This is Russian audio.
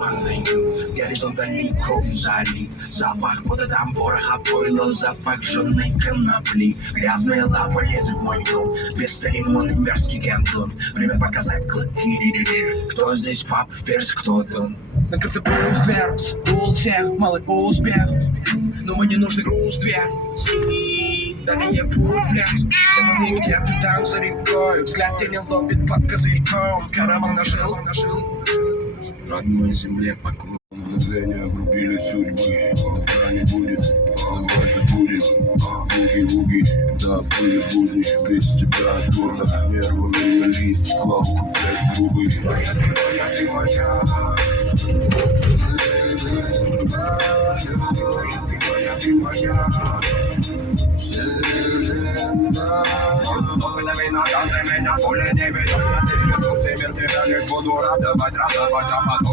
туманный. Горизонт далеко вдали. Запах пота тамбора, пойло, запах жженой конопли. Грязная лапа лезет в мой дом. Бесцеремонный мерзкий гандон. Время показать клыки. Кто здесь пап, ферзь, кто дом? Накрытый пустверс, дул всех, малый успех. Но мы не нужны груз две. Дальние путля. Демоны где-то там за рекой. Взгляд тенел лобит под козырьком. Караван ожил. Родной земле поклон. Мгновения обрубили судьбы. Добра не будет, давай забудем. Буги-буги, да, были будни. Без тебя дурно, нервами лист. Клавку куплять грубый. Моя ты моя. Ты моя. Меня пуля не ведет, я ты веду, себе тебя лишь буду радовать, а потом